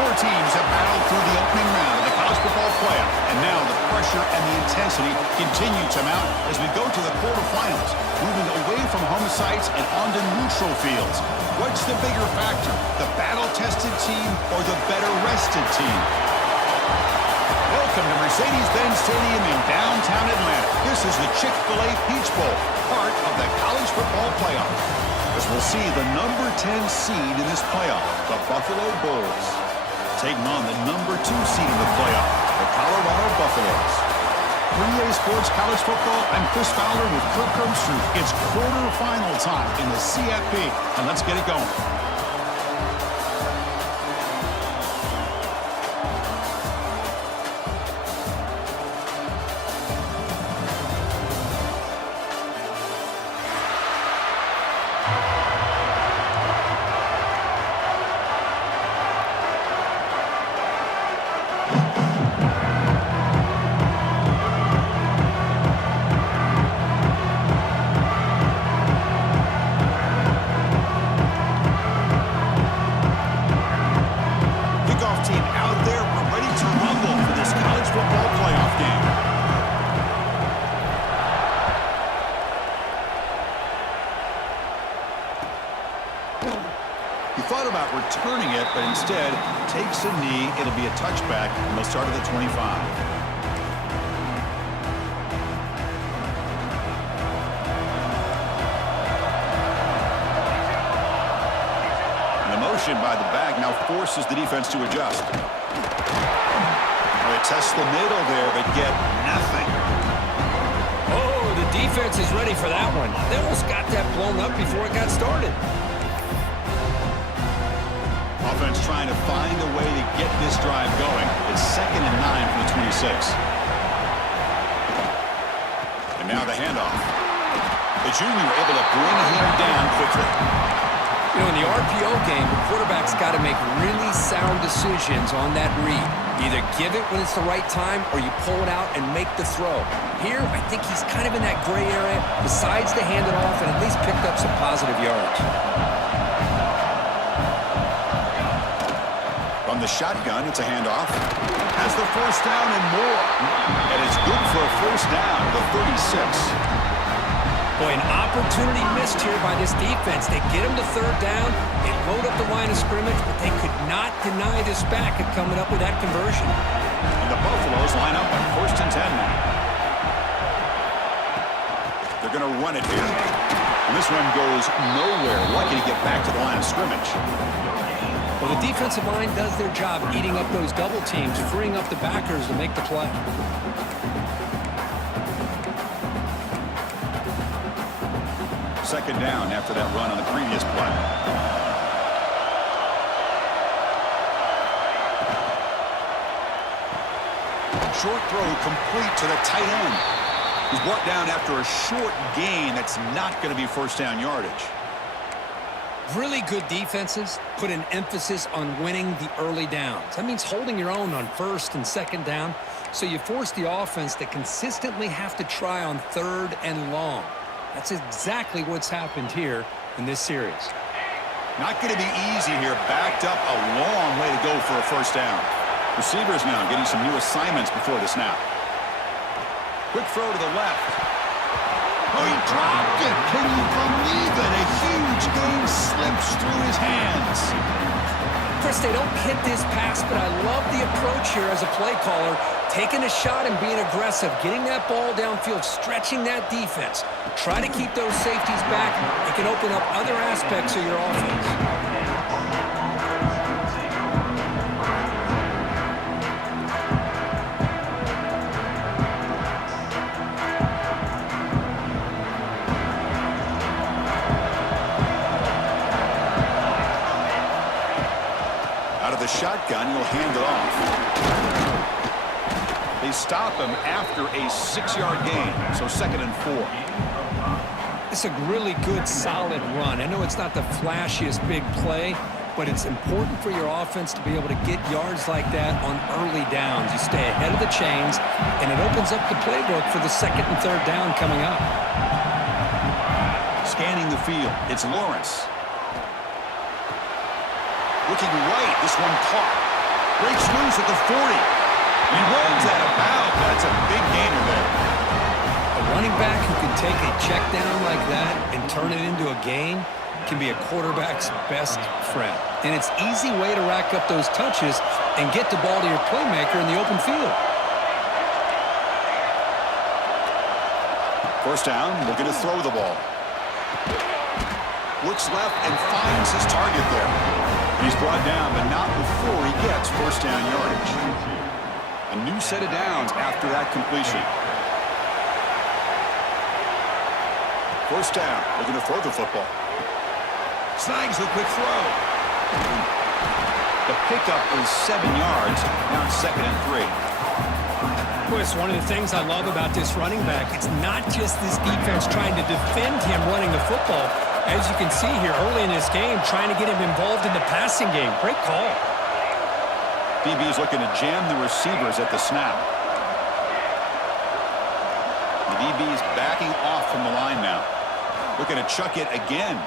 Four teams have battled through the opening round of the college football playoff, and now the pressure and the intensity continue to mount as we go to the quarterfinals, moving away from home sites and onto neutral fields. What's the bigger factor, the battle-tested team or the better-rested team? Welcome to Mercedes-Benz Stadium in downtown Atlanta. This is the Chick-fil-A Peach Bowl, part of the college football playoff. As we'll see the number 10 seed in this playoff, the Buffalo Bulls, taking on the number 2 seed in the playoff, the Colorado Buffaloes. For EA Sports College Football, I'm Chris Fowler with Kirk Herbstreit. It's quarterfinal time in the CFP, and let's get it going. Returning it, but instead takes a knee. It'll be a touchback, and they'll start at the 25. And the motion by the back now forces the defense to adjust. They test the middle there, but get nothing. Oh, the defense is ready for that one. They almost got that blown up before it got started. Offense trying to find a way to get this drive going. It's 2nd and 9 from the 26. And now the handoff. The junior able to bring him down quickly. You know, in the RPO game, the quarterback's got to make really sound decisions on that read. Either give it when it's the right time or you pull it out and make the throw. Here, I think he's kind of in that gray area, decides to hand it off and at least picked up some positive yards. From the shotgun, it's a handoff. Has the first down and more. And it's good for a first down to the 36. Boy, an opportunity missed here by this defense. They get him to 3rd down. They load up the line of scrimmage, but they could not deny this back at coming up with that conversion. And the Buffaloes line up on 1st and 10 now. They're going to run it here. And this one goes nowhere. Lucky to get back to the line of scrimmage. Well, the defensive line does their job eating up those double teams, freeing up the backers to make the play. Second down after that run on the previous play. Short throw complete to the tight end. He's brought down after a short gain that's not going to be first down yardage. Really good defenses put an emphasis on winning the early downs. That means holding your own on 1st and 2nd down, so you force the offense to consistently have to try on 3rd and long. That's exactly what's happened here in this series. Not going to be easy here. Backed up a long way to go for a first down. Receivers now getting some new assignments before the snap. Quick throw to the left. Oh, he dropped it. Can you believe it? A huge gain slips through his hands. Chris, they don't hit this pass, but I love the approach here as a play caller. Taking a shot and being aggressive, getting that ball downfield, stretching that defense. Try to keep those safeties back. It can open up other aspects of your offense. Shotgun, he'll hand it off. They stop him after a 6-yard gain, so 2nd and 4. It's a really good, solid run. I know it's not the flashiest big play, but it's important for your offense to be able to get yards like that on early downs. You stay ahead of the chains, and it opens up the playbook for the 2nd and 3rd down coming up. Scanning the field, it's Lawrence. Looking right, this one caught. Breaks loose at the 40. He runs out of bounds. That's a big gainer there. A running back who can take a check down like that and turn it into a gain can be a quarterback's best friend. And it's an easy way to rack up those touches and get the ball to your playmaker in the open field. First down, looking to throw the ball. Looks left and finds his target there. He's brought down, but not before he gets first down yardage. A new set of downs after that completion. First down, looking to throw the football. Snags the quick throw. The pickup is 7 yards. Now it's 2nd and 3. Chris, one of the things I love about this running back, it's not just this defense trying to defend him running the football. As you can see here early in this game, trying to get him involved in the passing game. Great call. DB is looking to jam the receivers at the snap. The DB is backing off from the line now. Looking to chuck it again.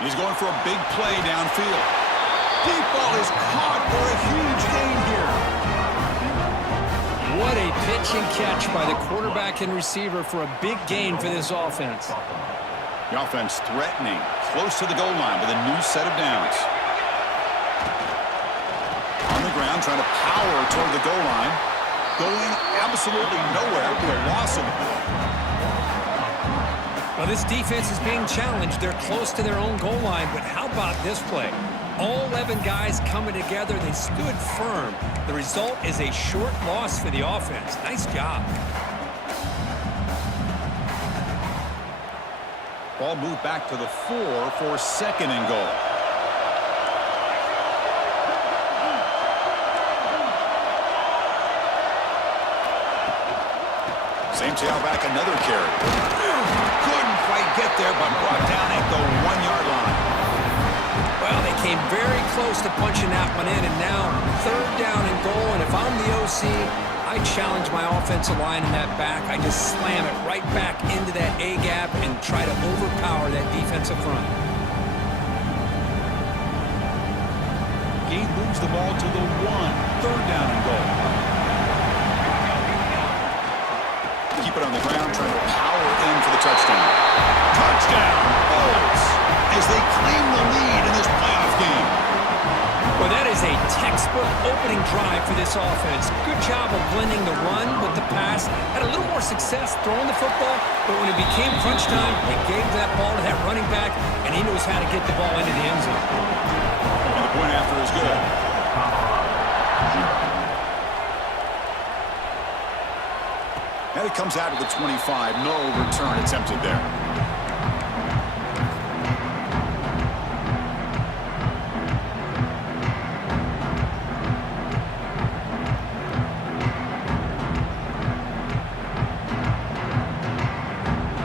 He's going for a big play downfield. Deep ball is caught for a huge gain here. What a pitch and catch by the quarterback and receiver for a big gain for this offense. The offense threatening, close to the goal line with a new set of downs. On the ground, trying to power toward the goal line. Going absolutely nowhere with a loss of the ball. Well, this defense is being challenged. They're close to their own goal line, but how about this play? All 11 guys coming together. They stood firm. The result is a short loss for the offense. Nice job. Ball moved back to the 4 for 2nd and goal. Same tailback, another carry. Couldn't quite get there, but brought down at the 1-yard line. Well, they came very close to punching that one in, and now 3rd down and goal. And if I'm the OC, I challenge my offensive line in that back. I just slam it right back into that A-gap and try to overpower that defensive front. He moves the ball to the 1. 3rd down and goal. Keep it on the ground, trying to power in for the touchdown. Touchdown, Bulls, as they claim the lead in this playoff game. Well, that is a textbook opening drive for this offense. Good job of blending the run with the pass. Had a little more success throwing the football, but when it became crunch time, he gave that ball to that running back, and he knows how to get the ball into the end zone. And the point after is good. And it comes out of the 25. No return attempted there.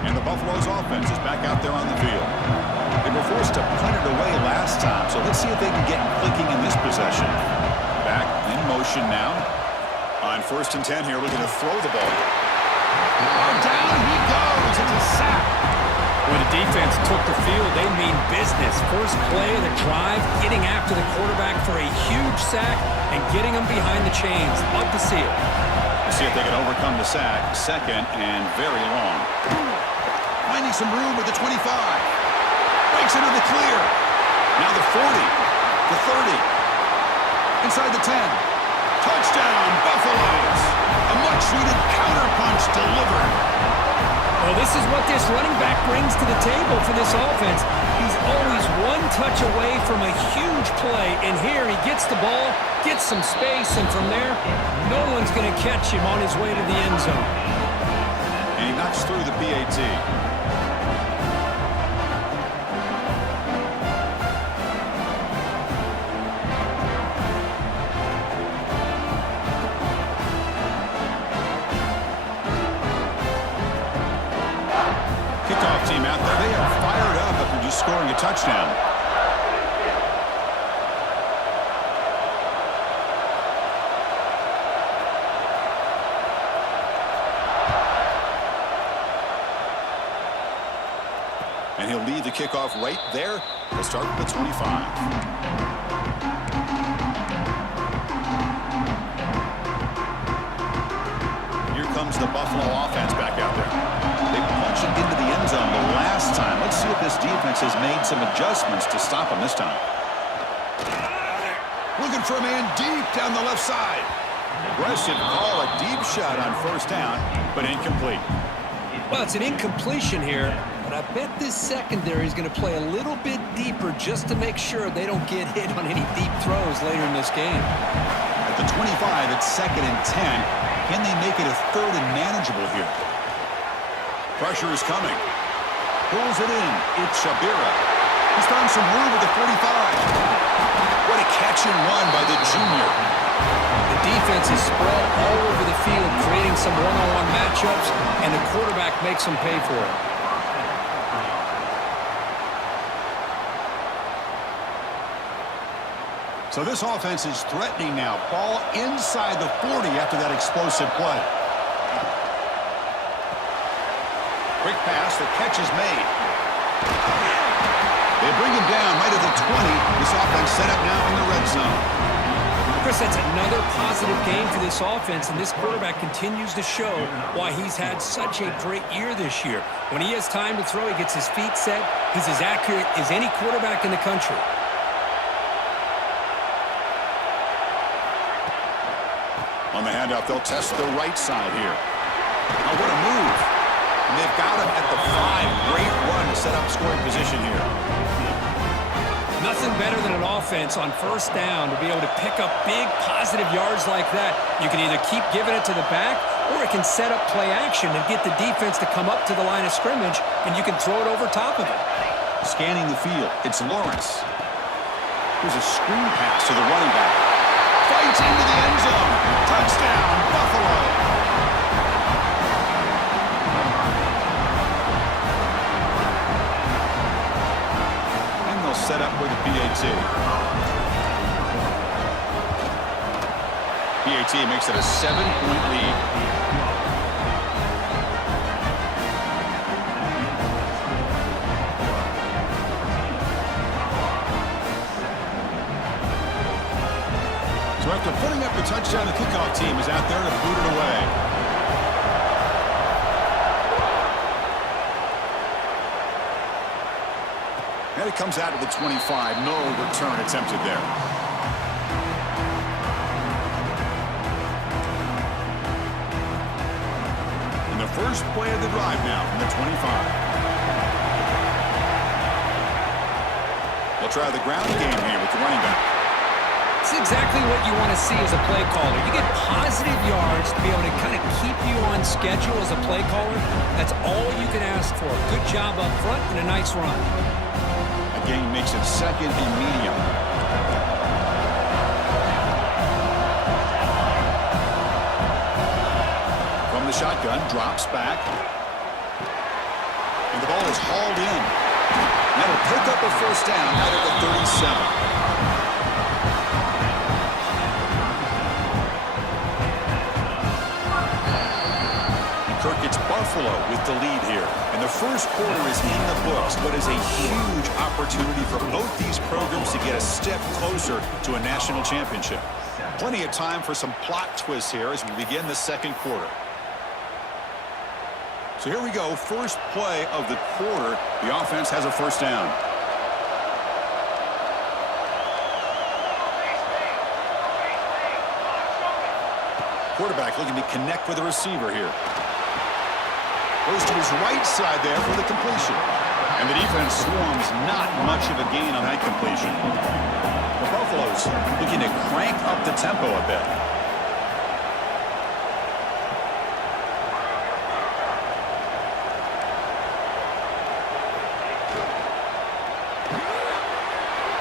And the Buffalo's offense is back out there on the field. They were forced to punt it away last time, so let's see if they can get clicking in this possession. Back in motion now. On 1st and 10 here, looking to throw the ball. Down he goes. It's a sack. When the defense took the field, they mean business. First play of the drive, getting after the quarterback for a huge sack and getting him behind the chains. Love to see it. Let's see if they can overcome the sack. 2nd and very long. Finding some room with the 25. Breaks into the clear. Now the 40. The 30. Inside the 10. Touchdown, Buffaloes. A much-needed counterpunch delivered. Well, this is what this running back brings to the table for this offense. He's always one touch away from a huge play, and here he gets the ball, gets some space, and from there, no one's going to catch him on his way to the end zone. And he knocks through the PAT. Kickoff team out there, they are fired up after just scoring a touchdown. And he'll lead the kickoff right there. He'll start with the 25. comes the Buffalo offense back out there. They punch it into the end zone the last time. Let's see if this defense has made some adjustments to stop them this time. Looking for a man deep down the left side. Aggressive call, a deep shot on first down, but incomplete. Well, it's an incompletion here, but I bet this secondary is going to play a little bit deeper just to make sure they don't get hit on any deep throws later in this game. At the 25, it's 2nd and 10. Can they make it a 3rd and manageable here? Pressure is coming. Pulls it in. It's Shabira. He's found some room at the 45. What a catch and run by the junior. The defense is spread all over the field, creating some one-on-one matchups, and the quarterback makes them pay for it. So this offense is threatening now. Ball inside the 40 after that explosive play. Quick pass, the catch is made. They bring him down right at the 20. This offense set up now in the red zone. Chris, that's another positive game for this offense, and this quarterback continues to show why he's had such a great year this year. When he has time to throw, he gets his feet set. He's as accurate as any quarterback in the country. On the handoff, they'll test the right side here. Oh, what a move. And they've got him at the 5. Great run to set up scoring position here. Nothing better than an offense on first down to be able to pick up big positive yards like that. You can either keep giving it to the back, or it can set up play action and get the defense to come up to the line of scrimmage, and you can throw it over top of it. Scanning the field, it's Lawrence. Here's a screen pass to the running back. Fights into the end zone. Touchdown, Buffalo. And they'll set up with a PAT. PAT makes it a 7-point lead. So after putting up the touchdown, the kickoff team is out there to boot it away. And it comes out to the 25. No return attempted there. And the first play of the drive now from the 25. They'll try the ground game here with the running back. It's exactly what you want to see as a play caller. You get positive yards to be able to kind of keep you on schedule as a play caller. That's all you can ask for. Good job up front and a nice run. Again, makes it 2nd and medium. From the shotgun, drops back. And the ball is hauled in. That'll pick up a first down out of the 37. It's Buffalo with the lead here. And the first quarter is in the books, but is a huge opportunity for both these programs to get a step closer to a national championship. Plenty of time for some plot twists here as we begin the second quarter. So here we go. First play of the quarter. The offense has a first down. Quarterback looking to connect with the receiver here. Goes to his right side there for the completion. And the defense swarms, not much of a gain on that completion. The Buffaloes looking to crank up the tempo a bit.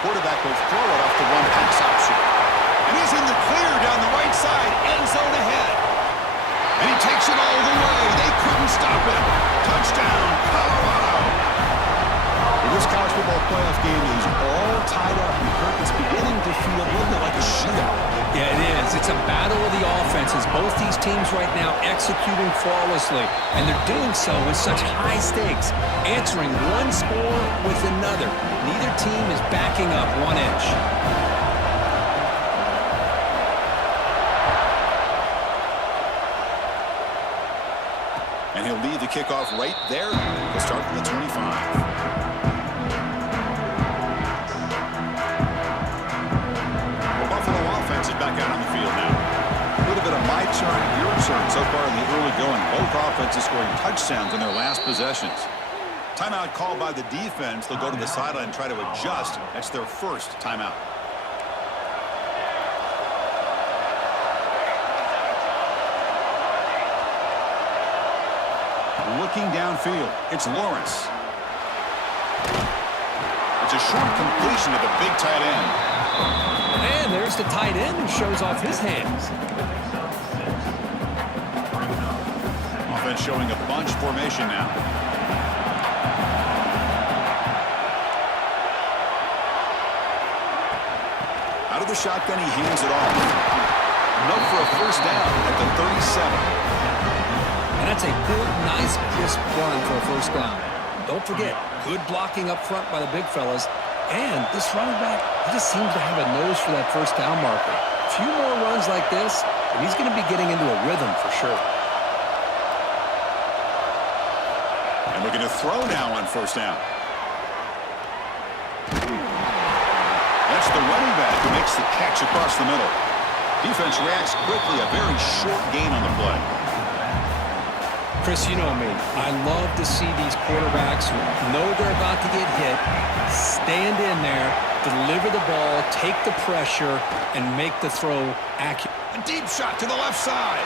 Quarterback will throw it off the one pass option. And he's in the clear down the right side, end zone ahead. And he takes it all the way. They couldn't stop him. Touchdown, Colorado. Well, this college football playoff game is all tied up. And Kirk, it's beginning to feel a little bit like a shootout. Yeah, it is. It's a battle of the offenses. Both these teams right now executing flawlessly. And they're doing so with such high stakes. Answering one score with another. Neither team is backing up 1 inch. And he'll lead the kickoff right there. He'll start from the 25. Offense is back out on the field now. A little bit of my turn, your turn so far in the early going. Both offenses scoring touchdowns in their last possessions. Timeout called by the defense. They'll go to the sideline and try to adjust. That's their first timeout. Looking downfield, it's Lawrence. It's a short completion to the big tight end. And there's the tight end who shows off his hands. Offense showing a bunch formation now. Out of the shotgun, he hands it off. Enough for a first down at the 37. And that's a good, nice, crisp run for a first down. Don't forget, good blocking up front by the big fellas. And this running back, he just seems to have a nose for that first down marker. A few more runs like this, and he's going to be getting into a rhythm for sure. And looking to throw now on first down. That's the running back who makes the catch across the middle. Defense reacts quickly, a very short gain on the play. Chris, you know me. I love to see these quarterbacks who know they're about to get hit, stand in there, deliver the ball, take the pressure, and make the throw accurate. A deep shot to the left side.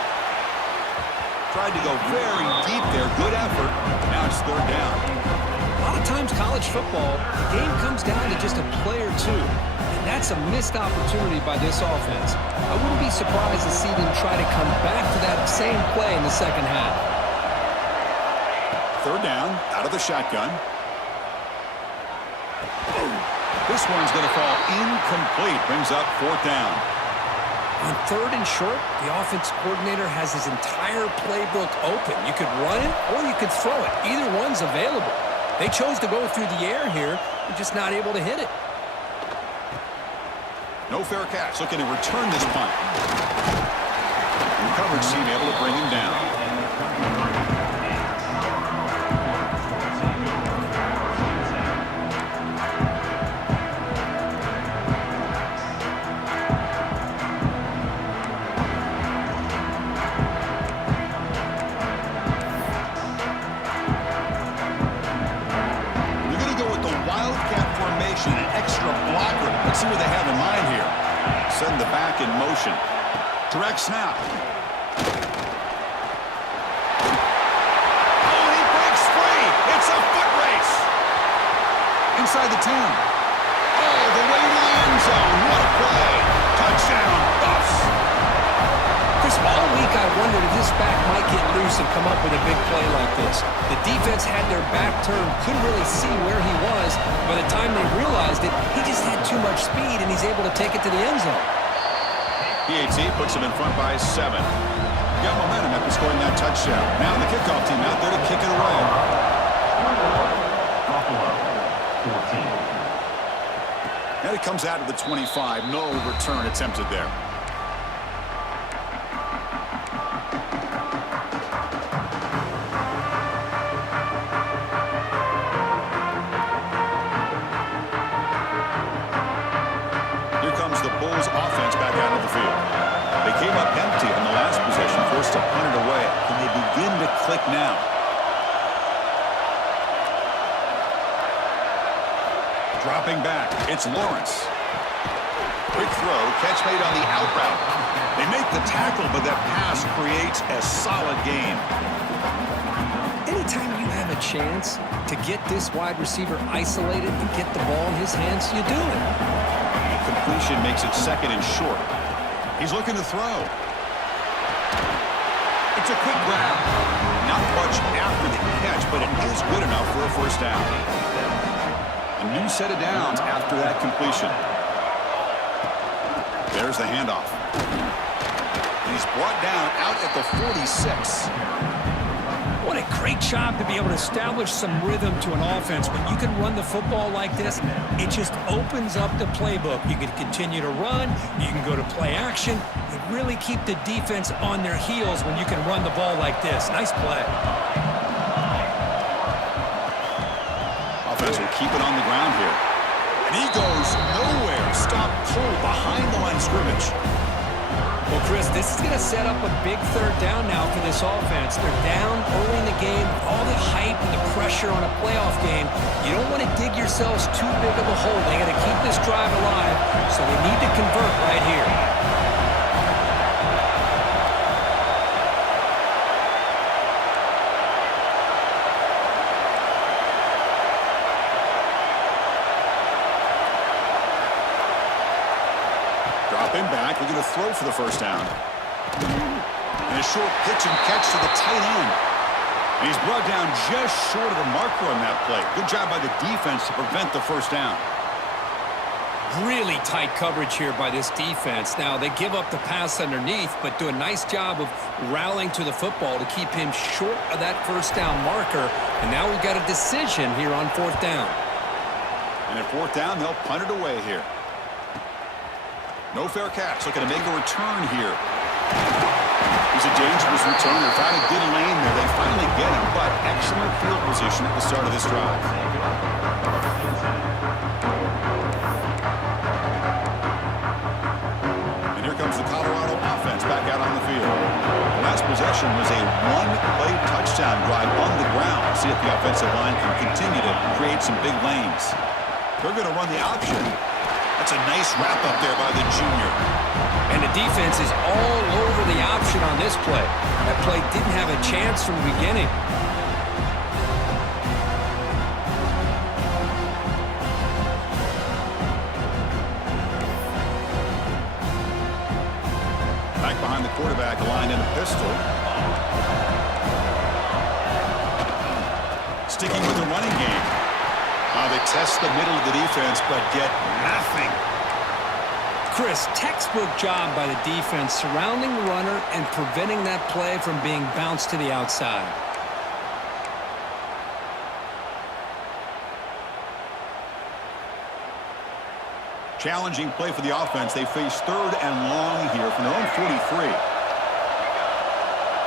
Tried to go very deep there. Good effort. Now it's third down. A lot of times college football, the game comes down to just a play or two. And that's a missed opportunity by this offense. I wouldn't be surprised to see them try to come back to that same play in the second half. Third down, out of the shotgun. This one's going to fall incomplete. Brings up fourth down. On third and short, the offense coordinator has his entire playbook open. You could run it or you could throw it. Either one's available. They chose to go through the air here. They're just not able to hit it. No fair catch. Looking to return this punt. And coverage team able to bring him down. An extra blocker. Let's see what they have in mind here. Send the back in motion. Direct snap. Oh, he breaks free. It's a foot race. Inside the 10. All the way to the end zone. What a play. Touchdown, Buffs. Chris, all week I wondered if this back might get loose and come up with a big play like this. The defense had their back turned, couldn't really see where he was. By the time they realized it, he just had too much speed, and he's able to take it to the end zone. PAT puts him in front by 7. Got momentum after scoring that touchdown. Now the kickoff team out there to kick it away. Now he comes out of the 25. No return attempted there. Offense back out of the field. They came up empty in the last possession, forced to punt it away. Can they begin to click now? Dropping back, it's Lawrence. Quick throw, catch made on the out route. They make the tackle, but that pass creates a solid gain. Anytime you have a chance to get this wide receiver isolated and get the ball in his hands, you do it. Completion makes it second and short. He's looking to throw. It's a quick grab. Not much after the catch, but it is good enough for a first down. A new set of downs after that completion. There's the handoff. And he's brought down out at the 46. What a great job to be able to establish some rhythm to an offense. When you can run the football like this, it just opens up the playbook. You can continue to run. You can go to play action. You really keep the defense on their heels when you can run the ball like this. Nice play. Offense will keep it on the ground here. And he goes nowhere. Stop pull behind the line of scrimmage. Well, Chris, this is going to set up a big third down now for this offense. They're down early in the game. All the hype and the pressure on a playoff game. You don't want to dig yourselves too big of a hole. They got to keep this drive alive, so they need to convert right here. Dropping back, we're going to throw for the first down. And a short pitch and catch to the tight end. And he's brought down just short of the marker on that play. Good job by the defense to prevent the first down. Really tight coverage here by this defense. Now, they give up the pass underneath, but do a nice job of rallying to the football to keep him short of that first down marker. And now we've got a decision here on fourth down. And at fourth down, they'll punt it away here. No fair catch. Looking to make a return here. He's a dangerous returner. Found a good lane there. They finally get him, but excellent field position at the start of this drive. And here comes the Colorado offense back out on the field. The last possession was a one-play touchdown drive on the ground. See if the offensive line can continue to create some big lanes. They're going to run the option. That's a nice wrap-up there by the junior. And the defense is all over the option on this play. That play didn't have a chance from the beginning. Back behind the quarterback, line in a pistol. Sticking with the running game. They test the middle of the defense, but get nothing. Chris, textbook job by the defense surrounding the runner and preventing that play from being bounced to the outside. Challenging play for the offense. They face third and long here from their own 43.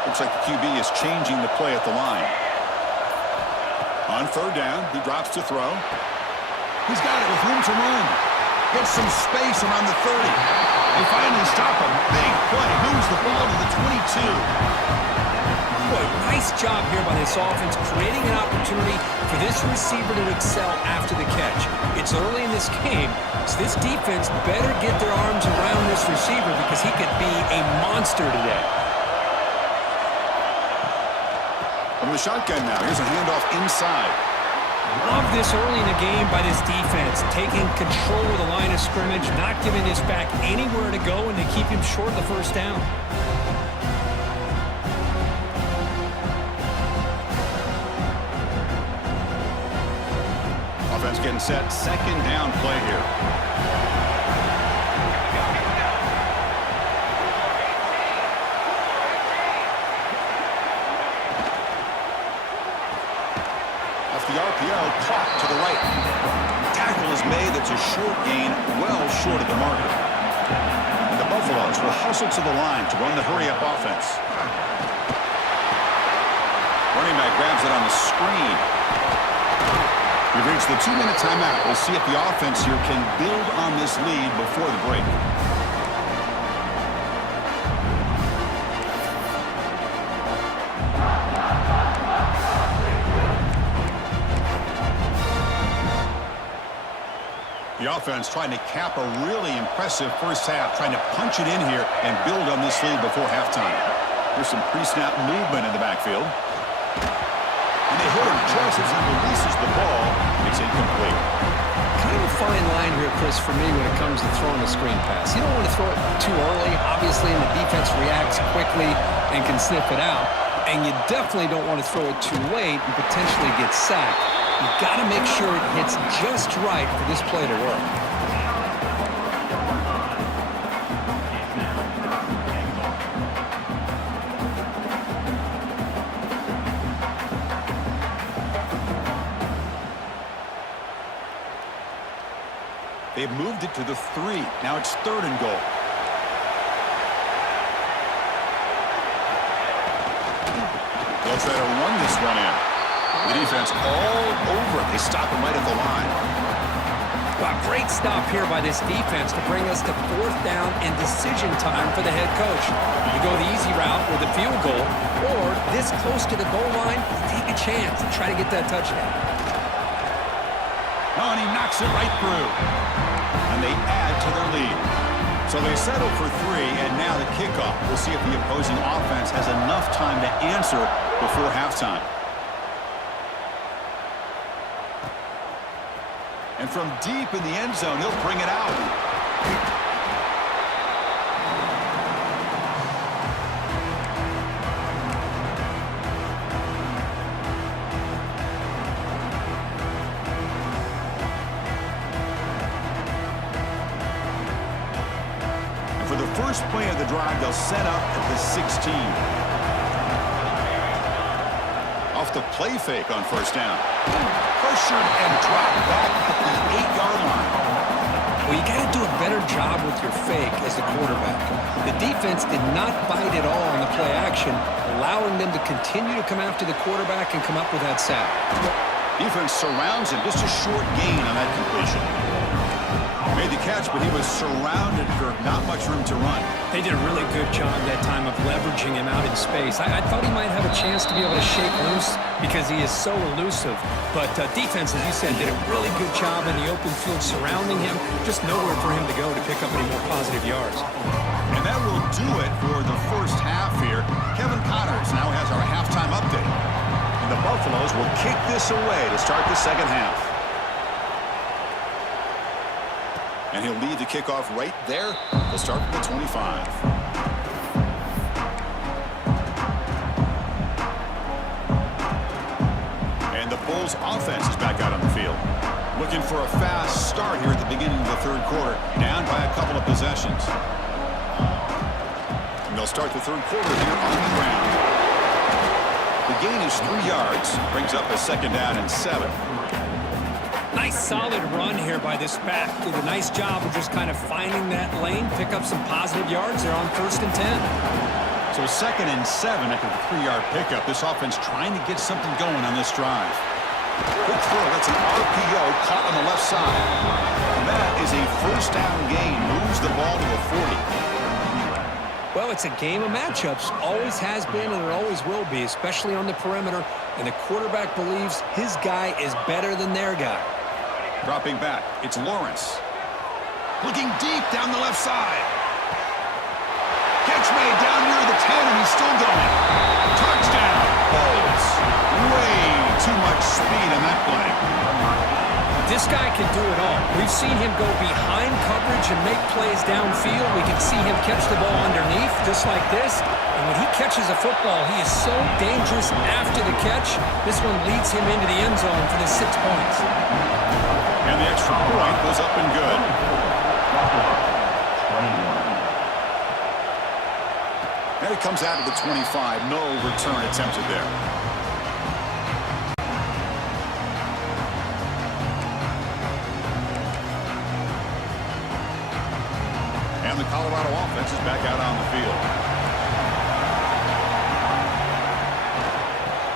Looks like the QB is changing the play at the line. On third down, he drops to throw. He's got it with room to run. Gets some space around the 30. They finally stop him. Big play. Moves the ball to the 22. Boy, nice job here by this offense, creating an opportunity for this receiver to excel after the catch. It's early in this game, so this defense better get their arms around this receiver because he could be a monster today. From the shotgun now. Here's a handoff inside. Love this early in the game by this defense, taking control of the line of scrimmage, not giving this back anywhere to go, and to keep him short of the first down. Offense getting set. Second down play here. The RPO caught to the right. Tackle is made. That's a short gain, well short of the marker. And the Buffaloes will hustle to the line to run the hurry-up offense. Running back grabs it on the screen. We've reached the 2-minute timeout. We'll see if the offense here can build on this lead before the break. The offense trying to cap a really impressive first half, trying to punch it in here and build on this lead before halftime. There's some pre-snap movement in the backfield. And they hit him just as he releases the ball. It's incomplete. Kind of a fine line here, Chris, for me when it comes to throwing a screen pass. You don't want to throw it too early, obviously, and the defense reacts quickly and can sniff it out. And you definitely don't want to throw it too late and potentially get sacked. You've got to make sure it hits just right for this play to work. They've moved it to the 3. Now it's 3rd and goal. They'll try to run this one in. The defense all over it. They stop him right at the line. Wow, great stop here by this defense to bring us to 4th down and decision time for the head coach. You go the easy route with a field goal, or this close to the goal line, take a chance and try to get that touchdown. Oh, and he knocks it right through. And they add to their lead. So they settle for 3, and now the kickoff. We'll see if the opposing offense has enough time to answer before halftime. And from deep in the end zone, he'll bring it out. And for the first play of the drive, they'll set up at the 16. Off the play fake on 1st down. Pressured and dropped back at the 8-yard line. Well, you got to do a better job with your fake as the quarterback. The defense did not bite at all on the play action, allowing them to continue to come after the quarterback and come up with that sack. Defense surrounds him. Just a short gain on that completion. Made the catch, but he was surrounded for not much room to run. They did a really good job that time of leveraging him out in space. I thought he might have a chance to be able to shake loose because he is so elusive. But defense, as you said, did a really good job in the open field surrounding him. Just nowhere for him to go to pick up any more positive yards. And that will do it for the first half here. Kevin Connors now has our halftime update. And the Buffaloes will kick this away to start the second half. And he'll lead the kickoff right there. They'll start from the 25. And the Bulls offense is back out on the field. Looking for a fast start here at the beginning of the 3rd quarter. Down by a couple of possessions. And they'll start the 3rd quarter here on the ground. The gain is 3 yards. Brings up a 2nd down and 7. Nice solid run here by this back. Did a nice job of just kind of finding that lane, pick up some positive yards. They're on 1st and 10. So 2nd and 7 after the 3-yard pickup. This offense trying to get something going on this drive. Good throw. That's an RPO caught on the left side. And that is a 1st down gain. Moves the ball to the 40. Well, it's a game of matchups. Always has been and it always will be, especially on the perimeter. And the quarterback believes his guy is better than their guy. Dropping back, it's Lawrence. Looking deep down the left side. Catch made down near the 10, and he's still going. Touchdown, Bulls. Way too much speed in that play. This guy can do it all. We've seen him go behind coverage and make plays downfield. We can see him catch the ball underneath, just like this. And when he catches a football, he is so dangerous after the catch. This one leads him into the end zone for the 6 points. And the extra point goes up and good. And it comes out of the 25. No return attempted there. And the Colorado offense is back out on the field.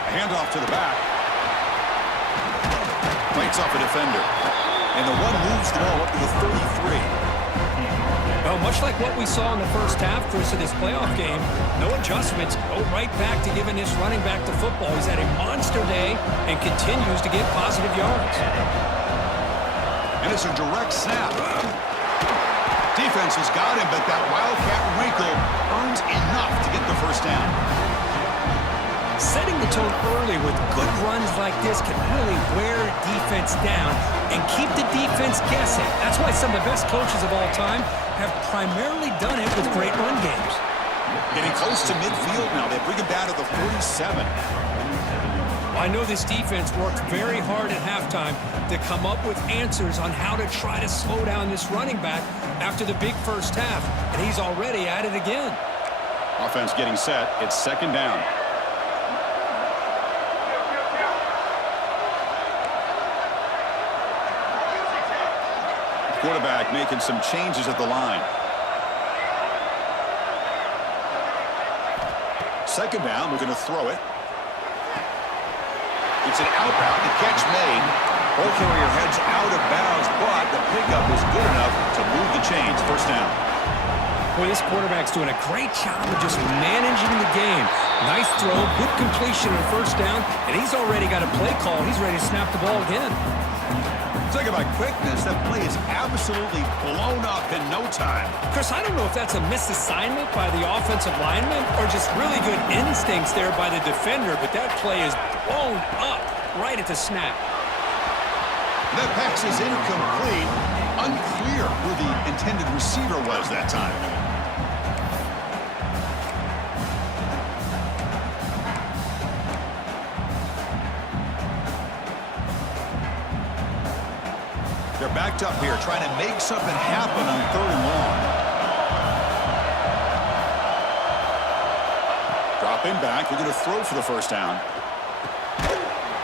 A handoff to the back. Fights off a defender. And the one moves the ball up to the 33. Well, much like what we saw in the first half for this playoff game, no adjustments, go right back to giving this running back the football. He's had a monster day and continues to get positive yards. And it's a direct snap. Defense has got him, but that Wildcat wrinkle earns enough to get the 1st down. Setting the tone early with good runs like this can really wear defense down and keep the defense guessing. That's why some of the best coaches of all time have primarily done it with great run games. Getting close to midfield now. They bring him down to the 47. I know this defense worked very hard at halftime to come up with answers on how to try to slow down this running back after the big first half, and he's already at it again. Offense getting set. It's 2nd down. quarterback making some changes at the line. Second down, we're going to throw it. It's an outbound. The catch made. Ball carrier heads out of bounds, but the pickup is good enough to move the chains. First down. Boy, this quarterback's doing a great job of just managing the game. Nice throw, good completion on first down, and he's already got a play call. He's ready to snap the ball again. Talk about quickness. That play is absolutely blown up in no time. Chris, I don't know if that's a misassignment by the offensive lineman or just really good instincts there by the defender, but that play is blown up right at the snap. That pass is incomplete. Unclear who the intended receiver was that time. They're backed up here, trying to make something happen on third and long. Dropping back, they're going to throw for the first down.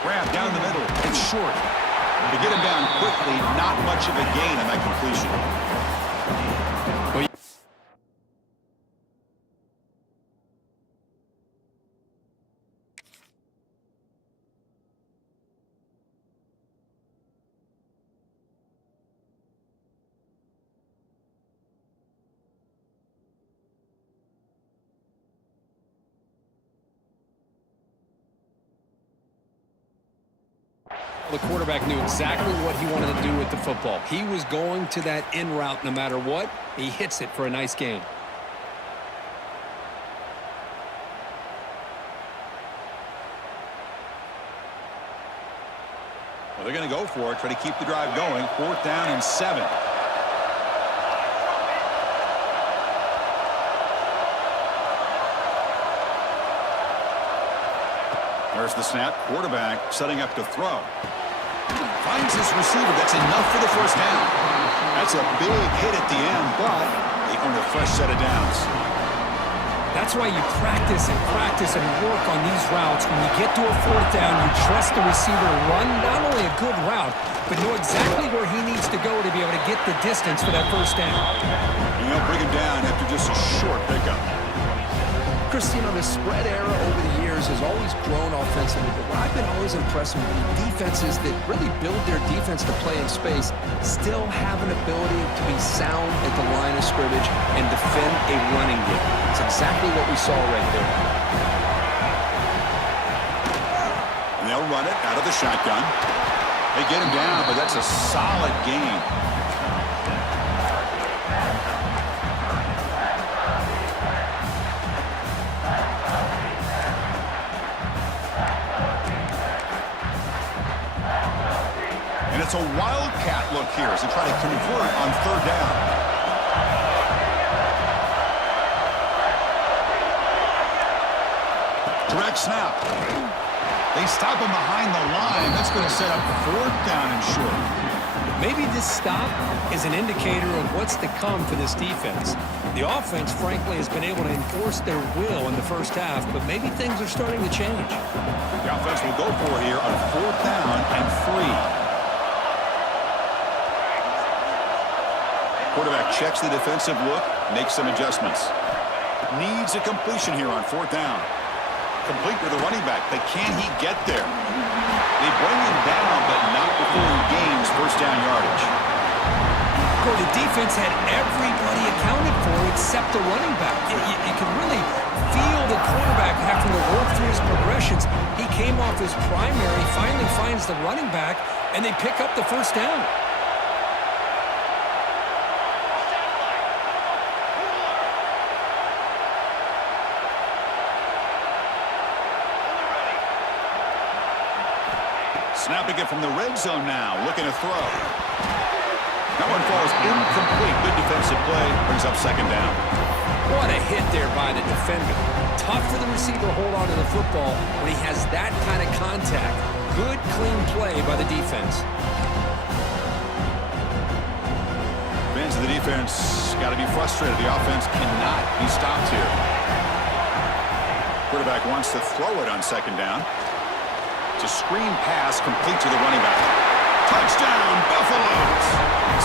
Grab down the middle, it's short. To get him down quickly, not much of a gain on that completion. The quarterback knew exactly what he wanted to do with the football. He was going to that in route no matter what. He hits it for a nice gain. Well, they're going to go for it, try to keep the drive going. 4th down and 7. There's the snap. Quarterback setting up to throw. Finds his receiver. That's enough for the first down. That's a big hit at the end, but they earn a fresh set of downs. That's why you practice and work on these routes. When you get to a 4th down, you trust the receiver to run not only a good route, but know exactly where he needs to go to be able to get the distance for that first down. You know, bring him down after just a short pickup. Chris, you know, the spread era over the years has always grown offensively, but what I've been always impressed with defenses that really build their defense to play in space still have an ability to be sound at the line of scrimmage and defend a running game. It's exactly what we saw right there. And they'll run it out of the shotgun. They get him down, but that's a solid gain. It's a wildcat look here as they try to convert on 3rd down. Direct snap. They stop him behind the line. That's going to set up 4th down and short. Maybe this stop is an indicator of what's to come for this defense. The offense, frankly, has been able to enforce their will in the first half, but maybe things are starting to change. The offense will go for it here on 4th down and 3. Quarterback checks the defensive look, makes some adjustments. Needs a completion here on 4th down. Complete with the running back, but can he get there? They bring him down, but not before he gains first down yardage. Boy, the defense had everybody accounted for except the running back. You can really feel the quarterback having to work through his progressions. He came off his primary, finally finds the running back, and they pick up the first down. Snapping it from the red zone now, looking to throw. That one falls incomplete. Good defensive play, brings up 2nd down. What a hit there by the defender. Tough for the receiver to hold on to the football when he has that kind of contact. Good, clean play by the defense. Fans of the defense got to be frustrated. The offense cannot be stopped here. Quarterback wants to throw it on 2nd down. It's a screen pass complete to the running back. Touchdown, Buffaloes!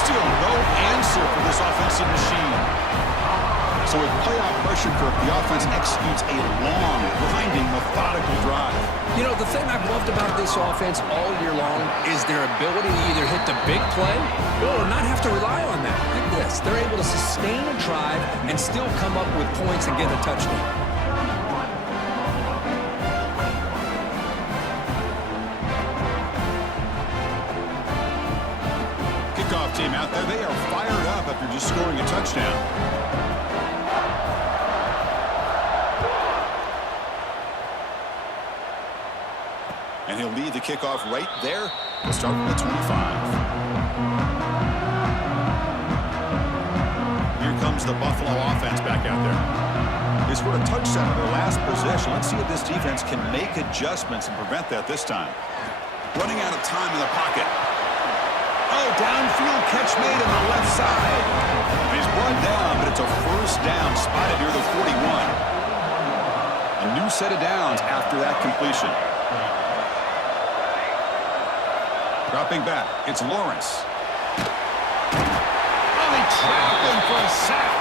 Still no answer for this offensive machine. So with playoff pressure for the offense executes a long, grinding, methodical drive. You know, the thing I've loved about this offense all year long is their ability to either hit the big play or not have to rely on that. Look at this. They're able to sustain a drive and still come up with points and get a touchdown. Kickoff team out there, they are fired up after just scoring a touchdown. And he'll lead the kickoff right there. We'll start from the 25. Here comes the Buffalo offense back out there. They scored a touchdown on their last possession. Let's see if this defense can make adjustments and prevent that this time. Running out of time in the pocket. Oh, downfield catch made on the left side. He's brought down, but it's a first down spotted near the 41. A new set of downs after that completion. Dropping back, it's Lawrence. Oh, he trapped him for a sack.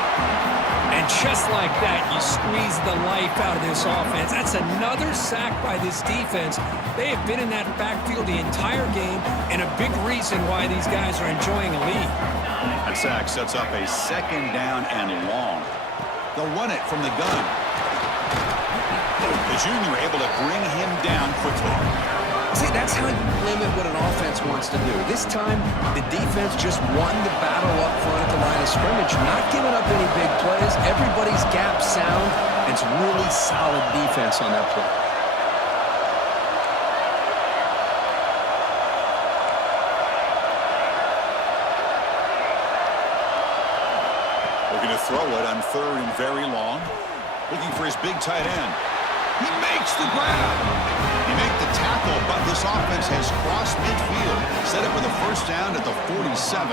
And just like that, you squeeze the life out of this offense. That's another sack by this defense. They have been in that backfield the entire game, and a big reason why these guys are enjoying a lead. That sack sets up a second down and long. They'll run it from the gun. The junior able to bring him down quickly. See, that's how you limit what an offense wants to do. This time, the defense just won the battle up front at the line of scrimmage, not giving up any big plays. Everybody's gap sound, and it's really solid defense on that play. Looking to throw it on third and very long. Looking for his big tight end. He makes the grab. He made the tackle, but this offense has crossed midfield. Set up with a first down at the 47.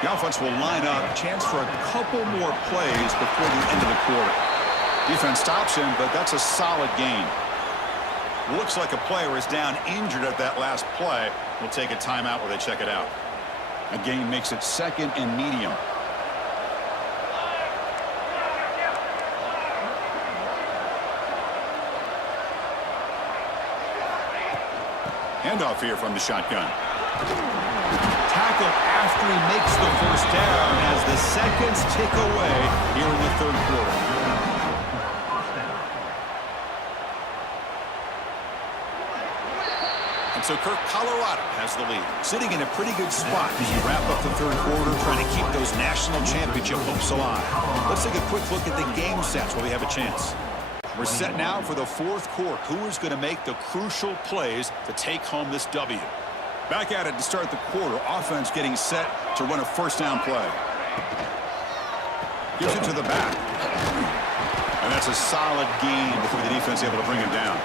The offense will line up. Chance for a couple more plays before the end of the quarter. Defense stops him, but that's a solid gain. Looks like a player is down injured at that last play. We'll take a timeout while they check it out. A gain makes it second and medium. Handoff here from the shotgun. Tackle after he makes the first down as the seconds tick away here in the third quarter. And so Kirk, Colorado has the lead, sitting in a pretty good spot as you wrap up the third quarter, trying to keep those national championship hopes alive. Let's take a quick look at the game stats while we have a chance. We're set now for the fourth quarter. Who is going to make the crucial plays to take home this W? Back at it to start the quarter. Offense getting set to run a first down play. Gives it to the back. And that's a solid gain before the defense able to bring him down.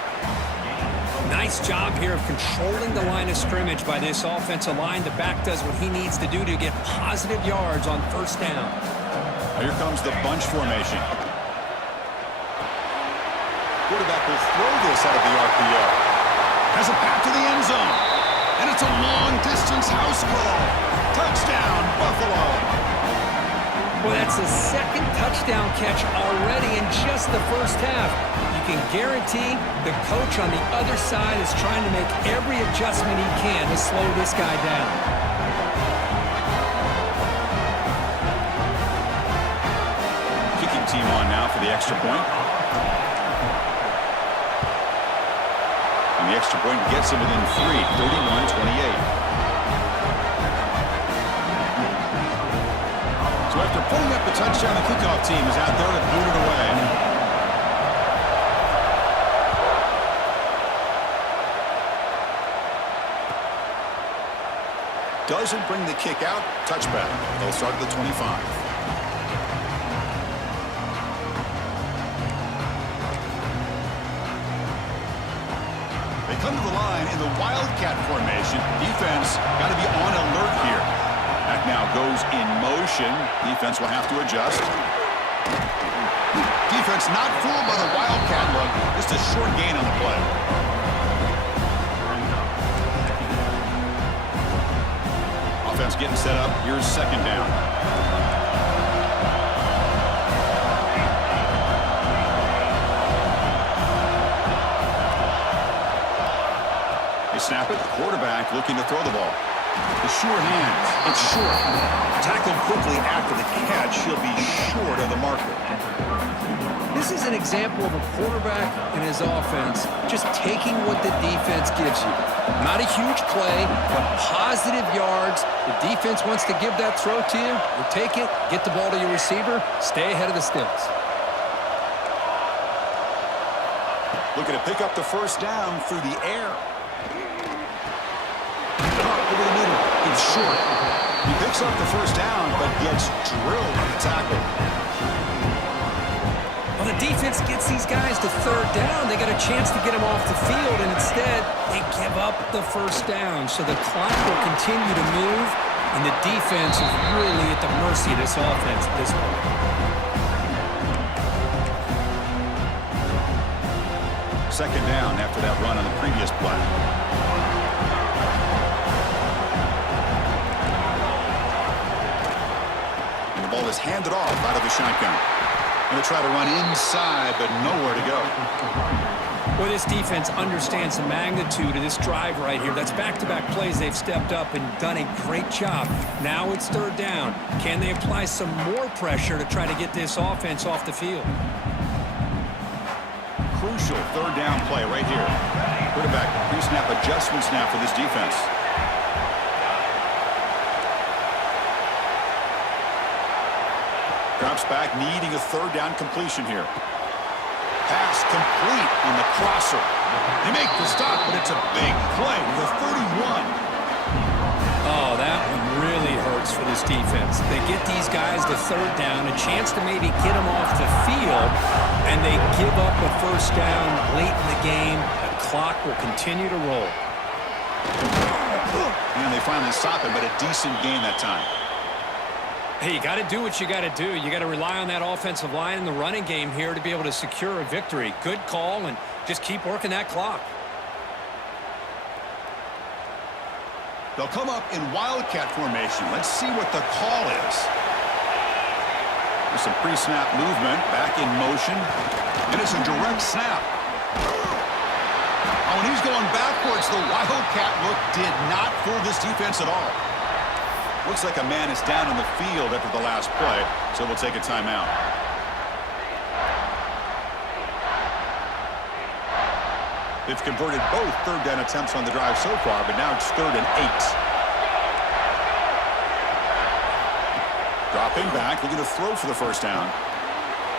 Nice job here of controlling the line of scrimmage by this offensive line. The back does what he needs to do to get positive yards on first down. Now here comes the bunch formation. Quarterback will throw this out of the RPO. Has a path to the end zone. And it's a long-distance house call. Touchdown, Buffalo. Well, that's the second touchdown catch already in just the first half. You can guarantee the coach on the other side is trying to make every adjustment he can to slow this guy down. Kicking team on now for the extra point. And the extra point gets him within 3, 31-28. So after putting up the touchdown, the kickoff team is out there to boot it away. Doesn't bring the kick out. Touchback. They'll start at the 25. Come to the line in the Wildcat formation. Defense got to be on alert here. Back now goes in motion. Defense will have to adjust. Defense not fooled by the Wildcat look. Just a short gain on the play. Defense getting set up. Here's second down. They snap it. Quarterback looking to throw the ball. The sure hands. It's short. Tackled quickly after the catch. He'll be short of the marker. This is an example of a quarterback and his offense just taking what the defense gives you. Not a huge play, but positive yards. The defense wants to give that throw to you. You take it, get the ball to your receiver, stay ahead of the sticks. Looking to pick up the first down through the air. Over the middle. It's short. He picks up the first down, but gets drilled on the tackle. Well, the defense gets these guys to third down. They got a chance to get them off the field, and instead, they give up the first down. So the clock will continue to move, and the defense is really at the mercy of this offense at this point. Second down after that run on the previous play. And the ball is handed off out of the shotgun. Going to try to run inside, but nowhere to go. Well, this defense understands the magnitude of this drive right here. That's back-to-back plays. They've stepped up and done a great job. Now it's third down. Can they apply some more pressure to try to get this offense off the field? Crucial third down play right here. Quarterback pre-snap adjustments now for this defense. Drops back, needing a third down completion here. Pass complete on the crosser. They make the stop, but it's a big play to the 31. Oh, that one really hurts for this defense. They get these guys to third down, a chance to maybe get them off the field, and they give up a first down late in the game. The clock will continue to roll. And they finally stop it, but a decent gain that time. Hey, you got to do what you got to do. You got to rely on that offensive line in the running game here to be able to secure a victory. Good call, and just keep working that clock. They'll come up in wildcat formation. Let's see what the call is. There's some pre-snap movement, back in motion, and it's a direct snap. Oh, and he's going backwards. The wildcat look did not fool this defense at all. Looks like a man is down in the field after the last play, so we'll take a timeout. They've converted both third down attempts on the drive so far, but now it's 3rd and 8. Dropping back, looking to throw for the first down.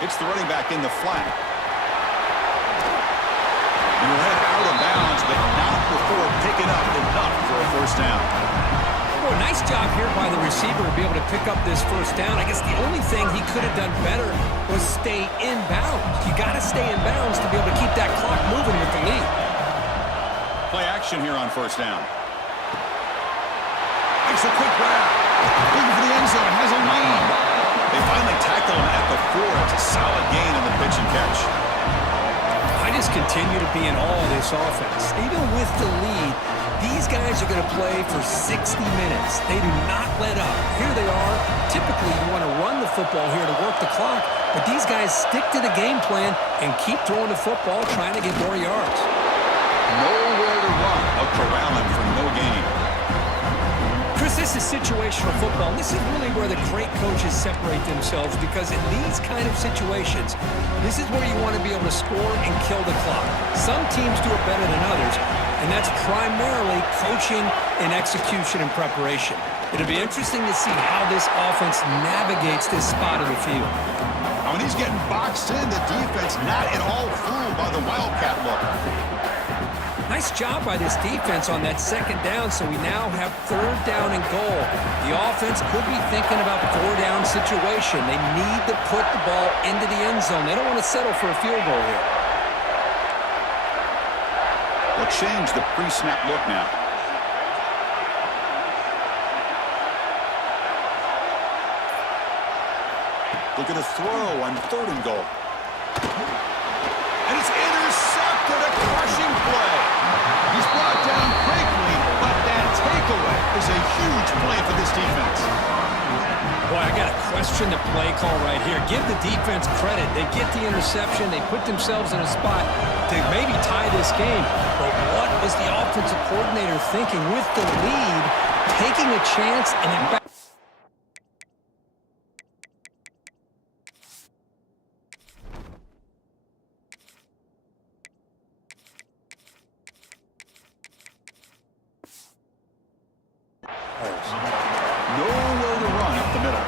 It's the running back in the flat. And he'll head out of bounds, but not before picking up enough for a first down. Oh, nice job here by the receiver to be able to pick up this first down. I guess the only thing he could have done better was stay in bounds. You got to stay in bounds to be able to keep that clock moving with the lead. Play action here on first down. Makes a quick grab. Looking for the end zone. Has a lane. They finally tackle him at the 4. It's a solid gain on the pitch and catch. I just continue to be in awe of this offense. Even with the lead, these guys are going to play for 60 minutes. They do not let up. Here they are. Typically, you want to run the football here to work the clock, but these guys stick to the game plan and keep throwing the football, trying to get more yards. Nowhere to run. They'll corral him for no gain. Chris, this is situational football. This is really where the great coaches separate themselves, because in these kind of situations, this is where you want to be able to score and kill the clock. Some teams do it better than others, and that's primarily coaching and execution and preparation. It'll be interesting to see how this offense navigates this spot of the field. When he's getting boxed in, the defense not at all fooled by the wildcat look. Nice job by this defense on that second down, so we now have third down and goal. The offense could be thinking about the 4-down situation. They need to put the ball into the end zone. They don't want to settle for a field goal here. They'll change the pre-snap look now. Look at a throw on 3rd and goal. And it's intercepted, a crushing play. He's brought down quickly, but that takeaway is a huge play for this defense. question the play call right here. Give the defense credit. They get the interception. They put themselves in a spot to maybe tie this game. But what was the offensive coordinator thinking with the lead, taking a chance and then back? Nowhere to run up the middle.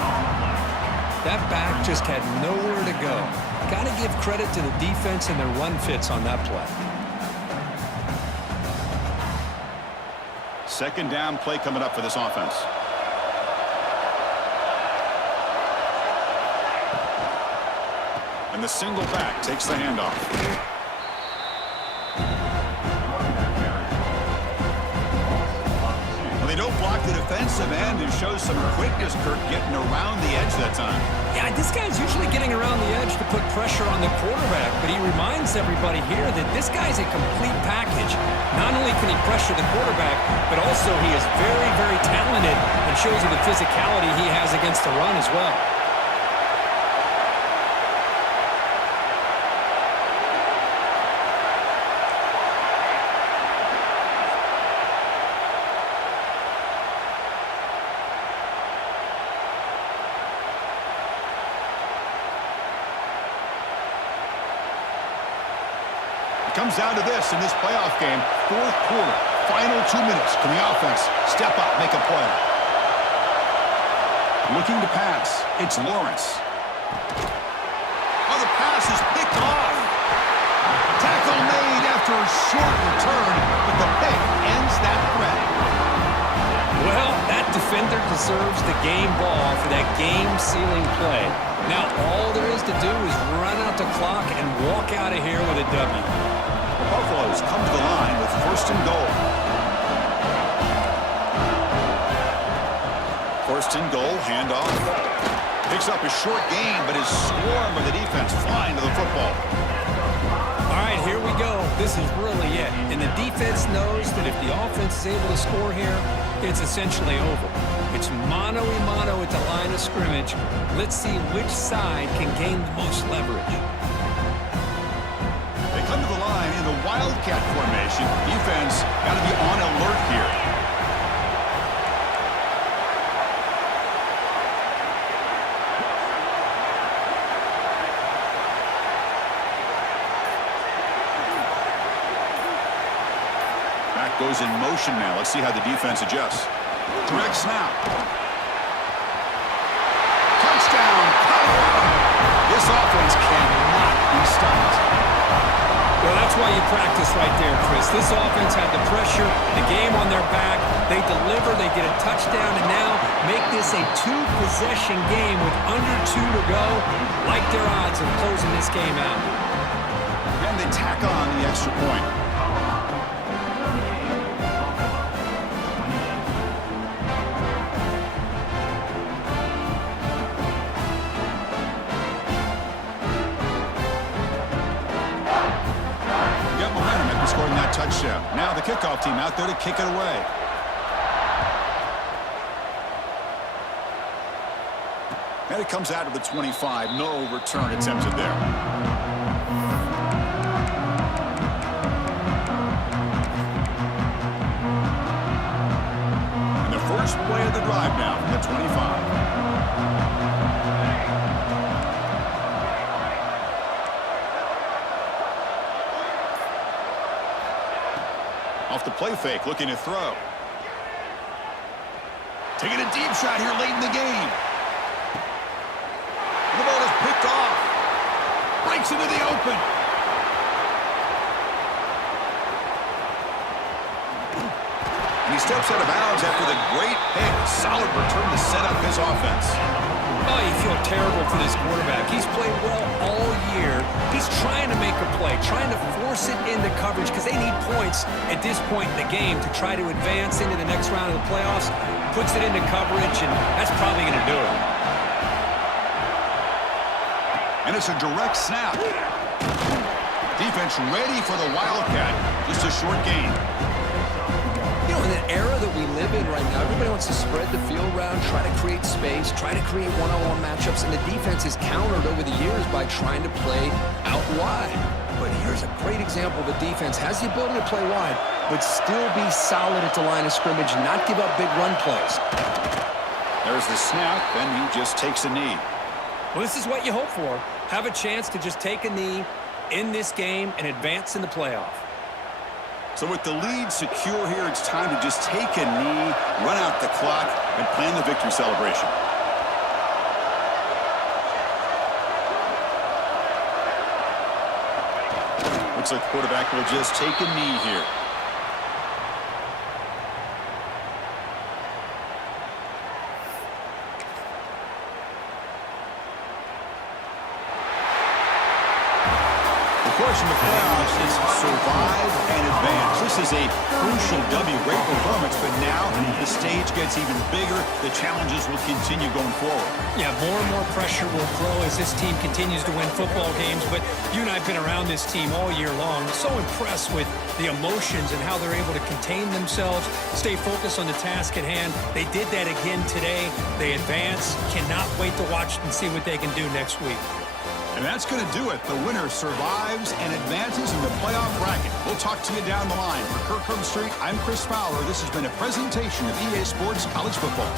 That back just had nowhere to go. Got to give credit to the defense and their run fits on that play. Second down play coming up for this offense. And the single back takes the handoff. They don't block the defensive end and shows some quickness, Kirk, getting around the edge that time. Yeah, this guy's usually getting around the edge to put pressure on the quarterback, but he reminds everybody here that this guy's a complete package. Not only can he pressure the quarterback, but also he is very, very talented and shows you the physicality he has against the run as well. Comes down to this in this playoff game. Fourth quarter, final 2 minutes. Can the offense step up, make a play? Looking to pass. It's Lawrence. Oh, the pass is picked off. Tackle made after a short return, but the pick ends that threat. Well, that defender deserves the game ball for that game-sealing play. Now all there is to do is run out the clock and walk out of here with a W. The Buffaloes come to the line with first and goal. First and goal, handoff. Picks up a short gain, but his swarm of the defense flying to the football. All right, here we go. This is really it. And the defense knows that if the offense is able to score here, it's essentially over. It's mano-a-mano at the line of scrimmage. Let's see which side can gain the most leverage. They come to the line in the Wildcat formation. Defense got to be on alert here. Back goes in motion now. Let's see how the defense adjusts. Direct snap. Touchdown, Colorado. This offense cannot be stopped. Well, that's why you practice right there, Chris. This offense had the pressure, the game on their back. They deliver, they get a touchdown, and now make this a two-possession game with under 2 to go. Like their odds of closing this game out. And they tack on the extra point. Scoring that touchdown. Now the kickoff team out there to kick it away. And it comes out of the 25. No return attempted there. And the first play of the drive now from the 25. Off the play fake, looking to throw. Taking a deep shot here late in the game. The ball is picked off. Breaks into the open. And he steps out of bounds after the great pick. Solid return to set up his offense. Oh, you feel terrible for this quarterback. He's played well all year. He's trying to make a play, trying to force it into coverage because they need points at this point in the game to try to advance into the next round of the playoffs. Puts it into coverage, and that's probably going to do it. And it's a direct snap. Defense ready for the Wildcat. Just a short gain. You know, era that we live in right now, everybody wants to spread the field around, try to create space, try to create one-on-one matchups, and the defense is countered over the years by trying to play out wide. But here's a great example. The defense has the ability to play wide, but still be solid at the line of scrimmage, not give up big run plays. There's the snap, and he just takes a knee. Well, this is what you hope for. Have a chance to just take a knee in this game and advance in the playoff. So with the lead secure here, it's time to just take a knee, run out the clock, and plan the victory celebration. Looks like the quarterback will just take a knee here. The course in the playoffs is survive and advance. This is a crucial W. Great performance, but now the stage gets even bigger. The challenges will continue going forward. Yeah, more and more pressure will grow as this team continues to win football games. But you and I have been around this team all year long. So impressed with the emotions and how they're able to contain themselves, stay focused on the task at hand. They did that again today. They advance. Cannot wait to watch and see what they can do next week. And that's going to do it. The winner survives and advances in the playoff bracket. We'll talk to you down the line. For Kirk Street, I'm Chris Fowler. This has been a presentation of EA Sports College Football.